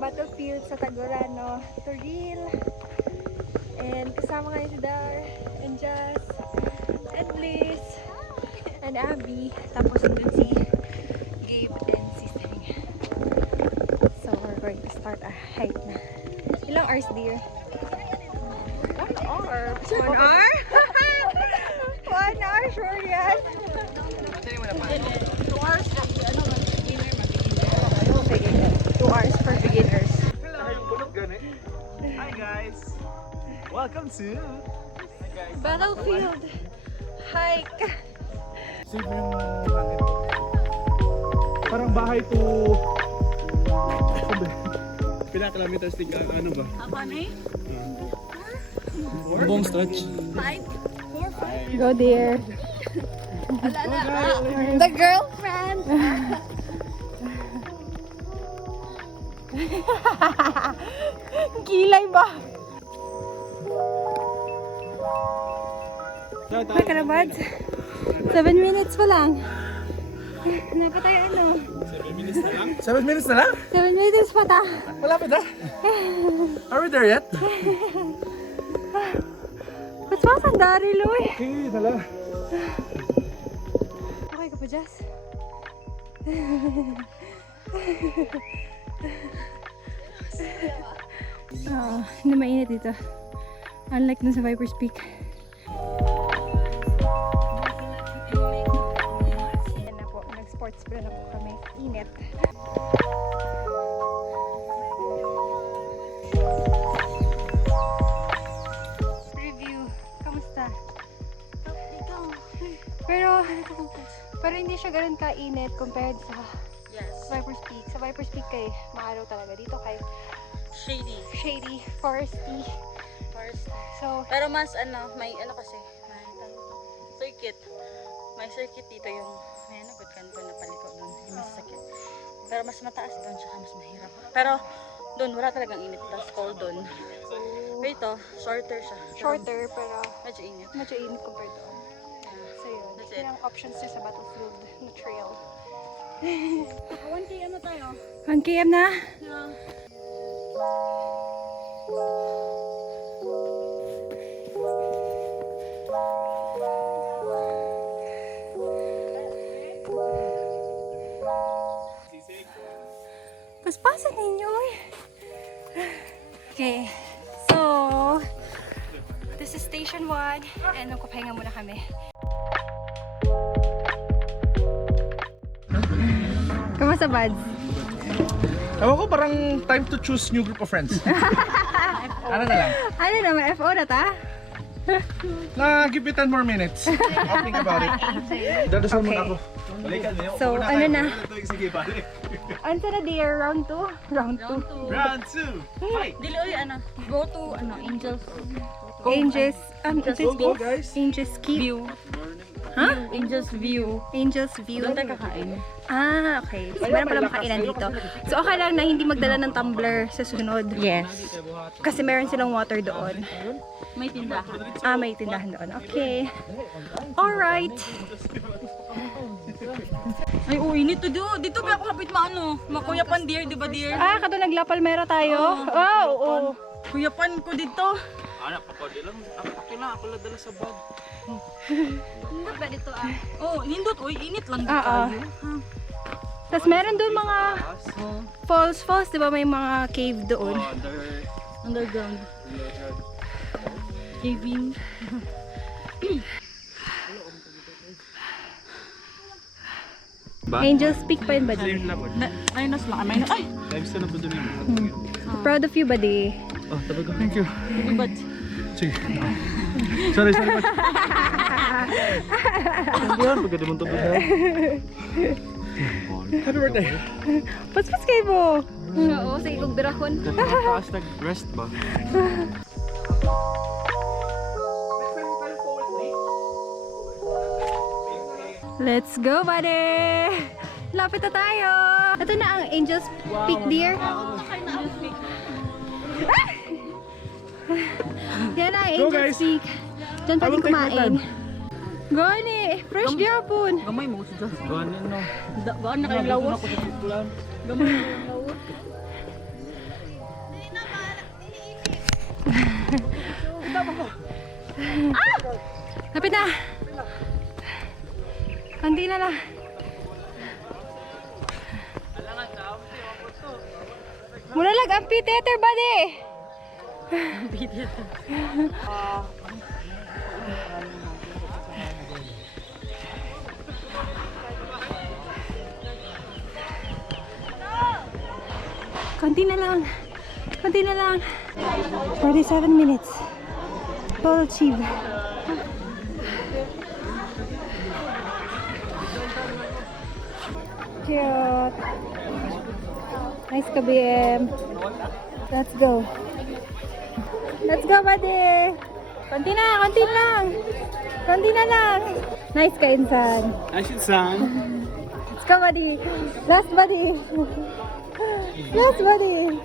Battlefield sa Tagorano, Toril, and kasama ngayon si Dar, and Jess, and Bliss, and Abby, tapos nandun si Gabe and si Sting. So we're going to start a hike na. Ilang hours, dear? 1 hour? 1 hour? 1 hour, sure yan? 2 hours lang. 2 hours for beginners. Hi guys! Welcome to Battlefield hike. save mo yung hangin. Parang bahay to kilometers din ka, ano ba? Ano eh? Buong stretch. 5? Go there. The girlfriend. Kilay ba? Ay, karabads. 7 minutes pa lang. Napatay ano? 7 minutes na lang? 7 minutes na lang? 7 minutes pa ta. Malapit na? Are we there yet? Ba't pa sandari, Loy? Okay, tala. Okay ka pa, Jess? Hindi mainit dito. Unlike dun sa Viper's Peak. Yan na po, nag-sports bra na po kami. Init. Review. Kamusta? Pero hindi siya ganun ka-init compared sa Viper's Peak. Sa Viper's Peak kay maaraw talaga. Dito kay shady, foresty. So, Pero mas ano, may ano kasi, may circuit. May circuit dito yung, may ano, good kanto na paliko doon. Yung mas sakit. Pero mas mataas doon, tsaka mas mahirap. Pero doon, wala talagang init. Tapos cold doon. Pero ito, shorter siya. shorter pero Medyo init. medyo init compared doon. So yun, That's yun it. ang options niya sa Battlefield na trail. 1 km na tayo. 1 km na? Yeah. Paspasan ninyo eh. Okay, so this is station 1 and magpapahinga muna kami. Kamusta, buds? Ewan ko, parang time to choose new group of friends. Ano na lang? Ano naman, FO na ta? Give me 10 more minutes. I'll think about it. Dadasal muna ako. So, ano na? Sige, balik. Ano na, dear? Round 2? Round 2. Round 2. Fight! Dili, uy, ano, go to, ano, Angels. Angels, Go, guys. Angels Keep. View. Huh? Angels View. Angels View. Doon tayo kakain. Ah, okay. So, meron pala makainan dito. So, okay lang na hindi magdala ng tumbler sa susunod. Yes. Kasi meron silang water doon. May tindahan. Ah, may tindahan doon. Okay. Alright. Ay, init to do. Dito ba ako kapit maano? Makuyapan dear, di ba dear? Ah, kato naglapalmera tayo. Oh, oo. Kuyapan ko dito. Anak, papadi lang. Ako na, ako lang dala sa bag. Nindot ba dito ah? Oo, nindot. Uy, init lang dito. Oo. Tapos meron doon mga falls, di ba? May mga cave doon. Underground. Caving. Angels Peak pa yun ba di? Ay, nas lang. Ay! Lives na po doon yun. Proud of you, buddy. Oh, tabago. Thank you. Ibad. Sige. Sorry. Hindi yan, pagka dimong tubig na. Happy birthday. Pas kayo mo. Siya, oo, sa ikong birahon. Taas nag-rest ba? Let's go, buddy! Lapit na tayo! Ito na ang Angel's Peak, dear. Yan ang Go, Angel's guys. Peak. Diyan I pwede will take my kumain. Gani! Fresh gyapon! Gamay mo siya. Ganin no. Gaan na kayong lawas. Gamay na kayong lawas. Lapit na! Kanti na lang. Mula lang amphitheater, buddy! Konti na lang. Konti na lang. 47 minutes. Total achieve. Cute. Nice ka, BM. Let's go. Let's go, buddy. Konti na, konti lang. Konti na lang. Nice ka, Insan. Nice son. Let's go, buddy. Last, buddy. Last, buddy.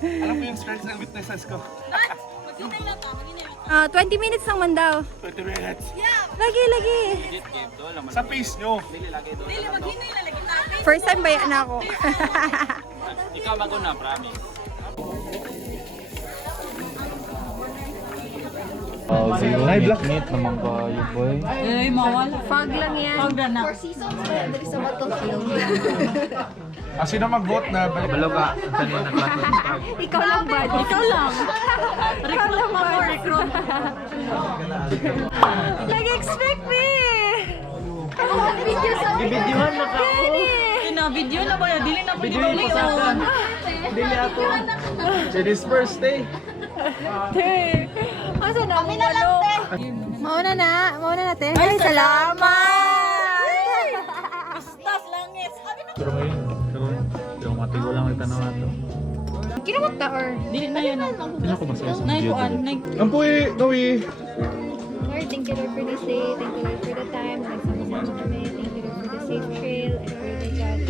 Alam ko yung strengths and weaknesses ko. 20 minutes lang man daw. 20 minutes. Lagi. Sa pace nyo. First time ba yan ako? Ikaw maguna, promise. Hi, Black. Init naman kayo, boy. Eh, mawala. Fog lang yan. Pag na. Sino mag-vote na balik? Balo ka. Kanina klase ng tag. Ikaw lang ba? Ikaw lang. Ikaw lang ba? Recruit. Nag-expect me! Bibidyohan na ka. Video na ba yan? Dili na pwede mag-lion. Dili ako. Jenny's first day. Asa na mo ano? Mauna na te. Ay, salamat! Tas langit. Pero ngayon, yung matigo lang ang tanaw nato. Kinamot ta or? Dili na yun. Hindi ako masaya sa video. Naikuan. Ampuy, Noe. Lord, thank you Lord for this day. Thank you Lord for the time. Nagsama-sama kami. Thank you Lord for the safe trail. And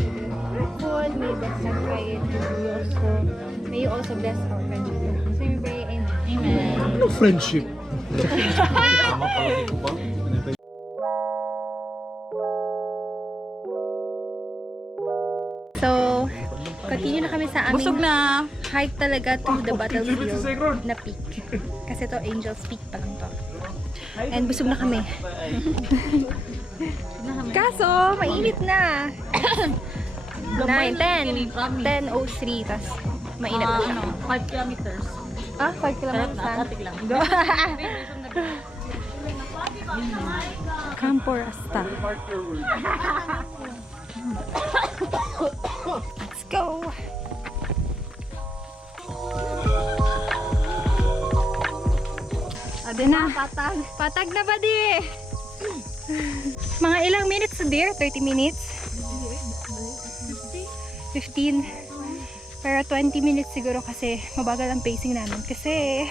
Lord, my God, for the food. May you bless that kain. May you also bless our friendship. So we pray, amen. Amen. Ano friendship? Tama pala ko ba? So, continue na kami sa Busog aming na. hike talaga to the battlefield na peak. Kasi to Angel's Peak pa lang to. And busog na kami. Kaso, mainit na. 9, 10. 10:03. Tas, mainit na siya. 5 kilometers. Ah, 5 kilometers na. Atik lang. Campo Rasta. Let's go! Ade na. Patag na ba di? Mga ilang minutes na dear? 30 minutes? 15. Pero 20 minutes siguro kasi mabagal ang pacing namin. Kasi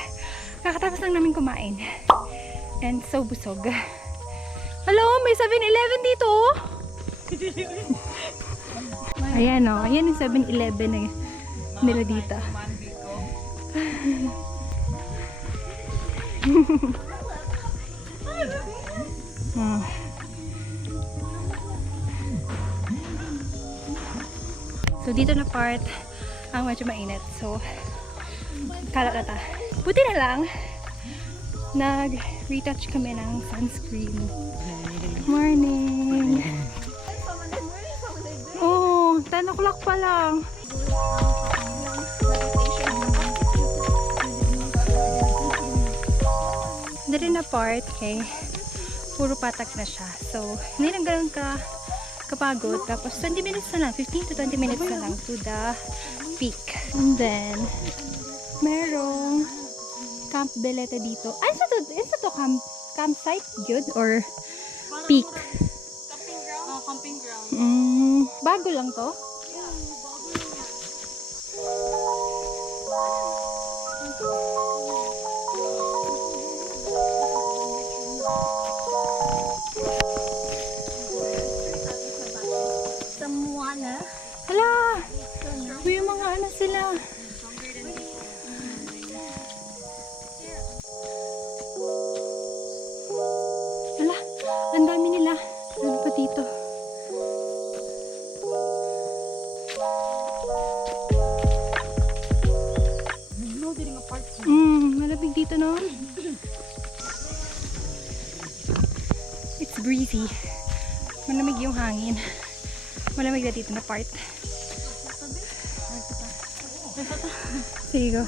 kakatapos lang namin kumain. And so busog. Hello, may 7-Eleven dito. Ayan o, ayan yung 7-Eleven na nila dito. Oh. So dito na part ang medyo mainit. So kala na ta. Buti na lang nag-retouch kami ng sunscreen. Morning! Oh, 10 o'clock pa lang. hidden na part, okay, puro patak na siya. So, hindi na ganun kapagod. Tapos, 20 minutes na lang. 15 to 20 minutes na lang to the peak. And then, merong Camp Belete dito. Ay, isa to campsite? Good? Or peak? Camping ground. Bago lang to? Samuana. Hala! Uy, yung mga ano sila. Hala, ang dami nila. Ano pa dito? Malamig dito, no? It's breezy. Malamig yung hangin. Malamig na dito na part. Sige, go.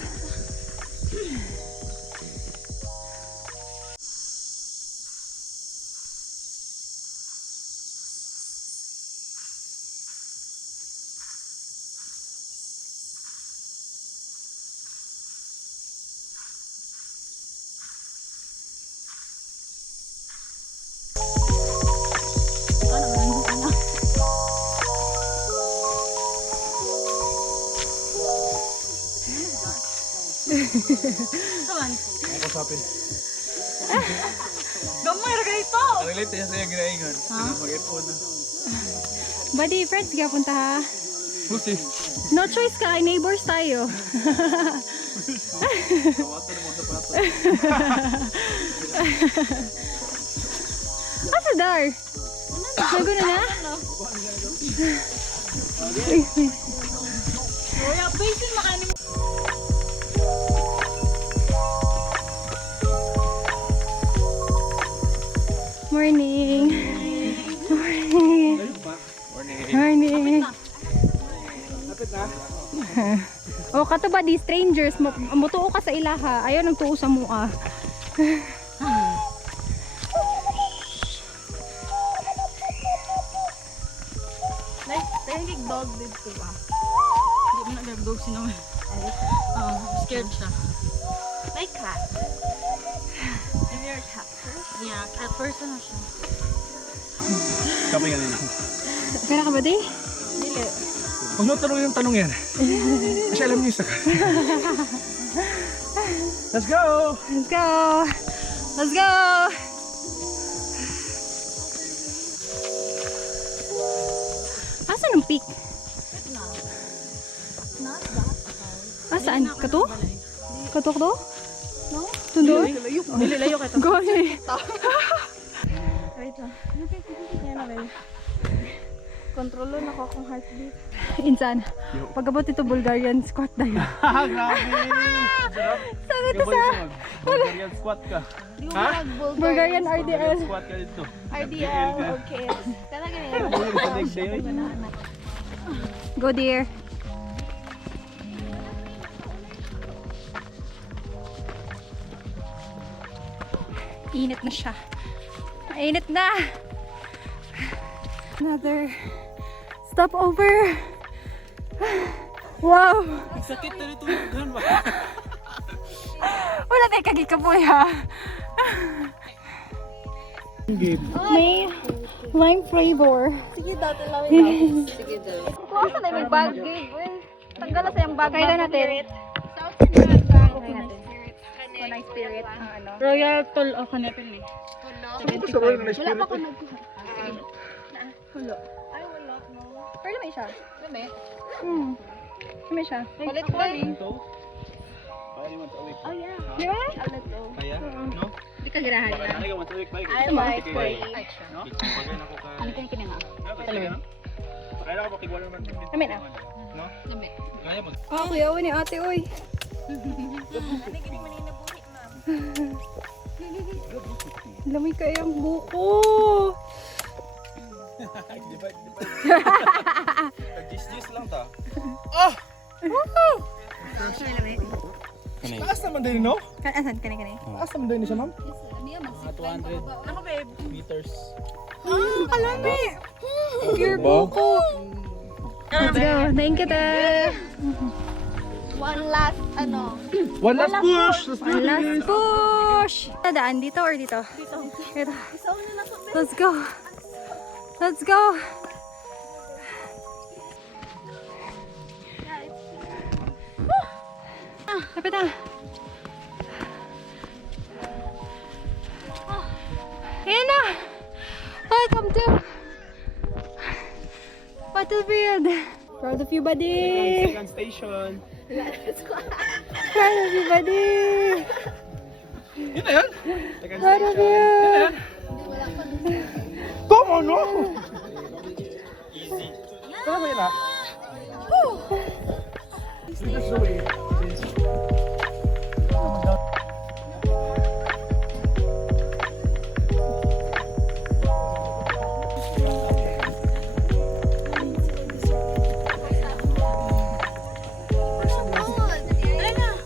Saman. Ako sapin. Gamay ra ganito. Ang relate niya sa'yo ginaingan. Mag-ipon na. Buddy, friends, kaya punta ha. Pusi. No choice ka, ay neighbors tayo. Kawasan mo sa pato. Asa Dar? Nago na na? Kuya, basin makanin mo. Morning. Morning. Morning. Oh, kato ba di strangers, mutuo ka sa ilaha. Ayaw nang tuo sa mua. Tayong dog dito ba? Hindi mo nag-dog sinaman. Scared siya. My cat. And you're a cat person? Yeah, cat person na siya. Kapay nga nila. Pera ka ba di? Dili. Huwag mo tanong yung tanong yan. Kasi alam niyo isa ka. Let's go! Let's go! Let's go! Asan ang peak? Asaan? Kato? Kato to? No? Tundo? Dili, layo ka ito. Go ahead. Wait lang. Yan na kayo. Kontrolo na ko akong heartbeat. Insan. Pagkabot ito Bulgarian squat na yun. Grabe! Sabi ito sa Bulgarian squat ka. Ha? Bulgarian RDL. Squat ka dito. RDL, okay. Talaga yun. Go dear. Init na siya. Mainit na. Another stopover. Wow. Sakit na nito. Wala tayo kagikapoy ha. May lime flavor. Sige daw, talawin daw. Sige daw. Kuha sa tayo mag-bag game. Tanggal na sa yung bag. Kailan natin? Nice spirit. Ang ano. Royal Tol of Hanepin eh. Wala pa ako nagkuha. Hulo. Ay, wala no. Pero may siya. Lame. May siya. Palit ko eh. Kaya? Oh yeah. Di ba? Palit ko. No? Di ka girahan yan. Ano ka matalik ba? I like free. No? Bagay na ko ka. Ano kini nga? Talawin. Kaya ka pakigwala naman. Amin na. No? Lame. Kaya mag... Ah, kuya ni ate, oy. Lamig kayo ang buko. Nag-gis-gis lang ta. Lamig. Taas naman din, no? Asan? Kani. Taas naman din siya, ma'am. Mga 200 meters. Kalami! Pure buko! Let's go! Thank you, te! One last, One last push! Last push! Daan dito or dito? Dito. Let's go! Let's go! Lapit na! Ayan na! Welcome to Battlefield! Proud of you, buddy! Second station. Proud of you, buddy! Yun na yan? Proud of you! Come on, no! Easy. Kaya mo yun ah?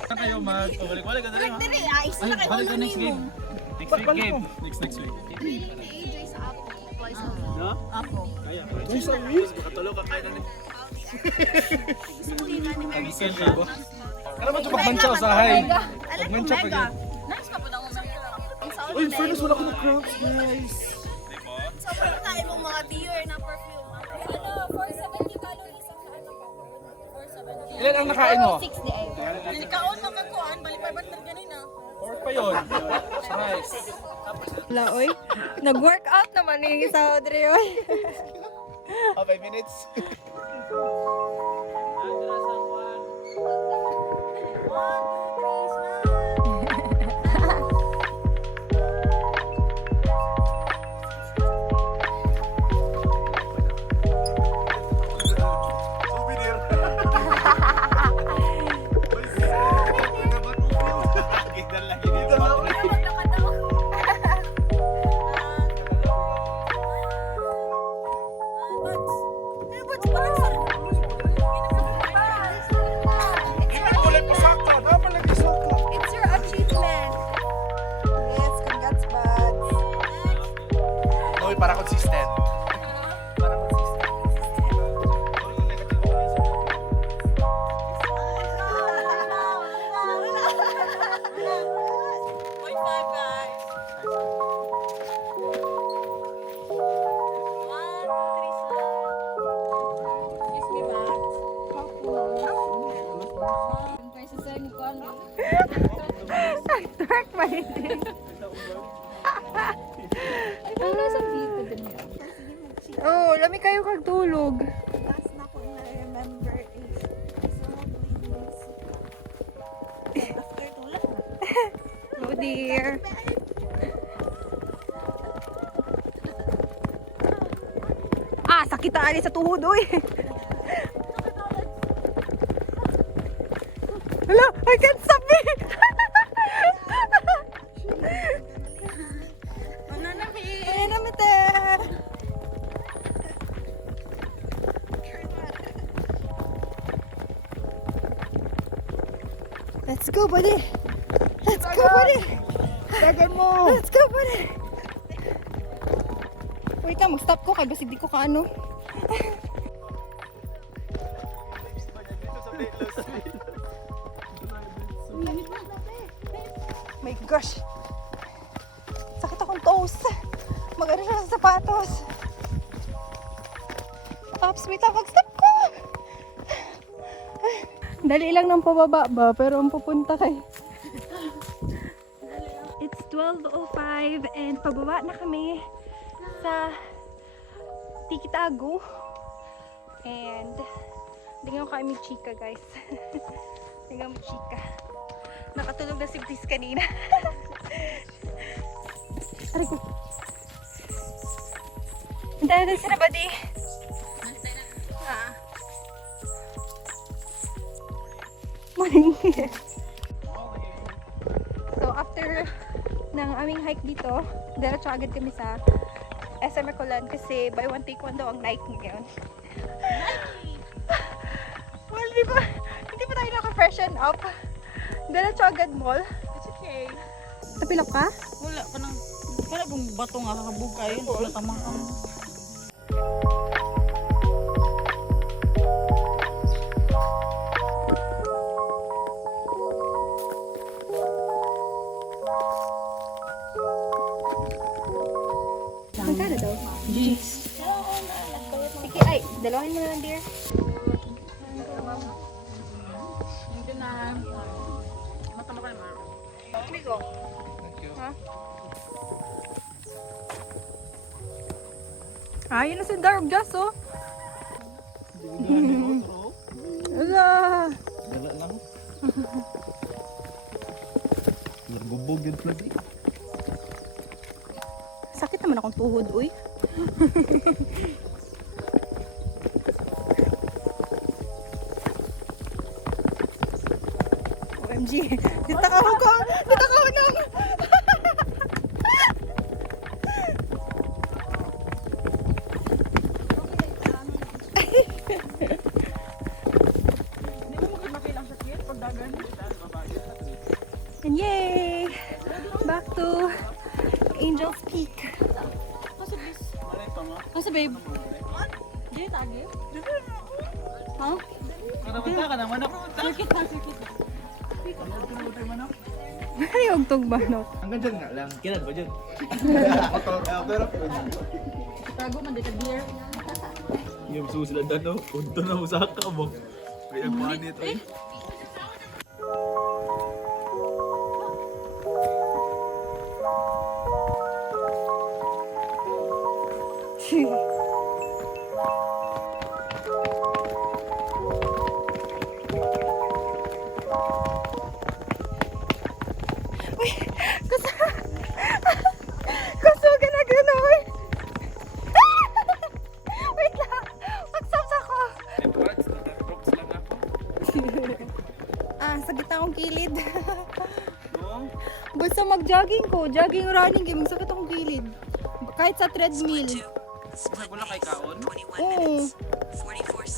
Saan kayo mag-balik-balik ka na rin ha? Ay, balik ka next game. Next week game. Next week. No? Apo. Kaya. Nice ang wheels. Makatulog ka kaya na rin. Kaya naman ito magmantsa ko sa hay. Magmantsa pa yun. Nice pa po na ako. Uy, in fairness, wala ko na cramps, guys. Sobrang tayo mong mga beer na perfume. 470 calories ang ano po. 470. Ilan ang nakain mo? 60 ay. Nilikaon lang kakuan, balik pa ba't ganina? Pork pa yun. Nice. Wala, oy. Nag-workout naman yung isa, Audrey, oy. 5 minutes. It's your achievement. Yes, congrats, buds. Uy, para consistent. Para consistent. Point 5 guys. 1, 2, 3, Kiss me back. Dark ba hindi? Oh, lami kayo kagtulog. Last na ko na-remember is after tulak na. Oh dear. Ah, sakit ali sa tuhod, oy. Hala, I can't stop me. Ayan na, mite. Let's go, buddy. Let's go, buddy. Dagan mo! Let's go, buddy. Wait lang, mag-stop ko kay basig di ko kaano. My gosh. Sakit akong toes. Mag-ano siya sa sapatos. Pops, wait lang, mag-stop ko. Dali lang ng pababa ba, pero ang pupunta kay... It's 12:05 and pababa na kami sa Tikitago. And tingnan ko kami chika, guys. Tingnan mo chika. Nakatulog na si Bliss kanina. Aray ko. Antayin natin sila, buddy. Morning. So after ng aming hike dito, diretso agad kami sa SM Ecolan kasi buy one take one daw ang Nike ngayon. Well, hindi pa tayo naka-freshen up. Diretso agad mall. It's okay. Tapilap ka? Wala pa nang... Wala pong bato nga kakabog kayo. Wala tamang kang... Magkano daw? Jeez. Sige, ay, dalawahin mo na lang, dear. Hindi na. Matama ka naman. Amigo. Ha? Ayun na si Dark Jazz, oh. Ala. Dala lang. Nagbubog yung flag eh. Sakit naman akong tuhod, uy. OMG. Ditakaw ko. Ditakaw nang. Hindi mo makilang sakit pag dagan. And yay! Back to Angel's Peak. Kasi bis. Malay pa mo. Kasi babe. Hindi tagi. Ha? Karamunta ka naman ako. Circuit na, circuit na. Ano yung tugbanot? Hanggang dyan nga lang. Kailan ba dyan? Tago man dito beer. Yung susunod na no. Punto na usaka mo. Kaya panit eh. Gusto ka na gano'n. Wait lang. Magsaps ako. Rocks lang ako. Sa gitna akong kilid. Basta mag-jogging ko. Jogging, running game. Magsakit akong kilid. Kahit sa treadmill. Wala kay kaon. Oo.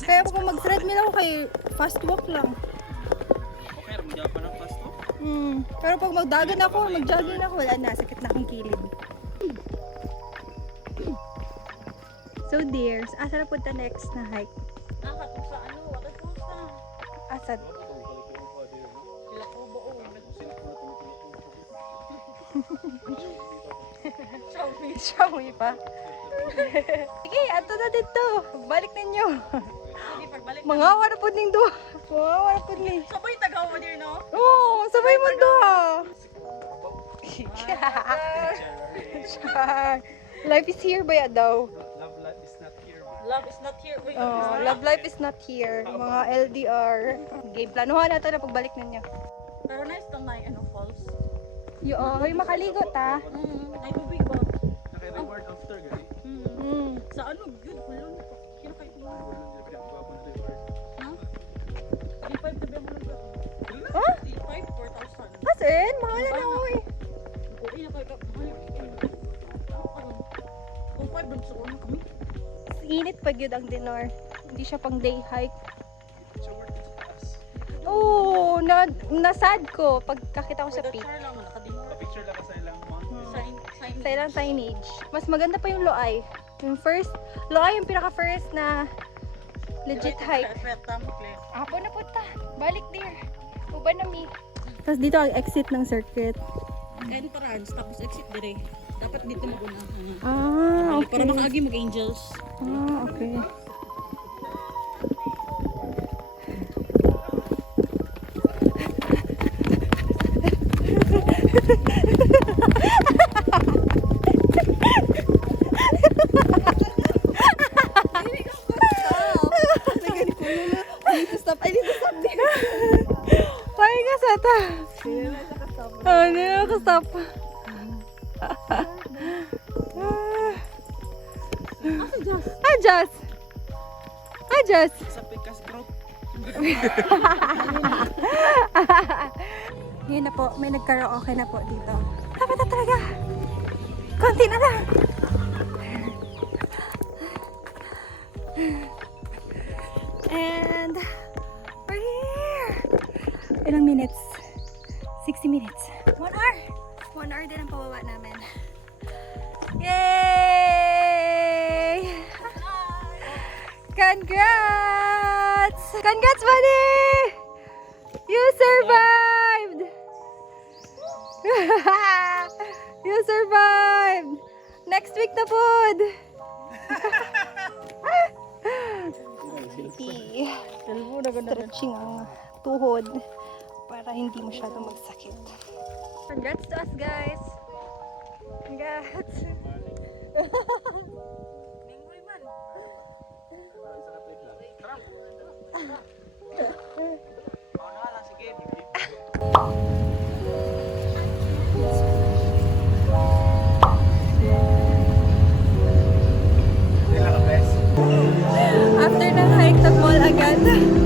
Kaya kung mag-treadmill ako kay fast walk lang. Okay, ramdya pa ng pasto. Pero pag magdagan ako, mag-jogging ako, wala na. Sakit na akong kilid. So dears, asa na punta next na hike? Nakatong sa ano, waterfalls na. Asad? Sila ko buo. Shawi pa. Sige, ato na dito. Balik ninyo. Sige, pagbalik. Mangawa na po ning duha. Mangawa na po ni. Sabay tagaw mo din, no? Oo, sabay mo duha. Char. Life is here ba ya daw? Love life is not here. Love is not here. Uy, Oh, love life is not here. Mga LDR. Game planuhan nato na pagbalik ninyo. Pero nice tong na ano, falls. Yo, ay makaligo ta. Ay, tubig ba? Naka-reward after gari. Sa ano, good, hulon. Kinakay ko. Ha? E5 tabi ang hulon ko. Huh? E5, 4,000. Asin, mahal na oy. Uy, nakay ka. Mahal. Ako karon. Kung 5 doon sa una kami. Init pa gyud ang dinner. Hindi siya pang day hike. Oo, nasad ko pagkakita ko sa peak. Picture lang, nakadino. Picture lang ka sa ilang Sign. Sa ilang signage. Mas maganda pa yung Loay. Yung first, Loay yung pinaka-first na legit hike. Apo na punta. Balik dear. Uban na mi. Tapos dito ang exit ng circuit. Entrance, tapos exit dire. Dapat dito maguna. Ah, okay. Para makaagi mag-angels. Ah, okay. Pahinga sa ta. Oh, hindi na nakastop. Adjust. Adjust. sa Picas Growth. Yun na po, may nagkaraoke na po dito. Dapat na talaga. Konti na lang. And we're here. Ilang minutes? 60 minutes. 1 hour. 1 hour 1 hour din ang pababa namin. Yay! Congrats! Congrats, buddy! You survived! You survived! Next week na pod! Stretching ang tuhod para hindi masyado magsakit. Congrats to us, guys! Congrats! After ng hike, nag-mall agad.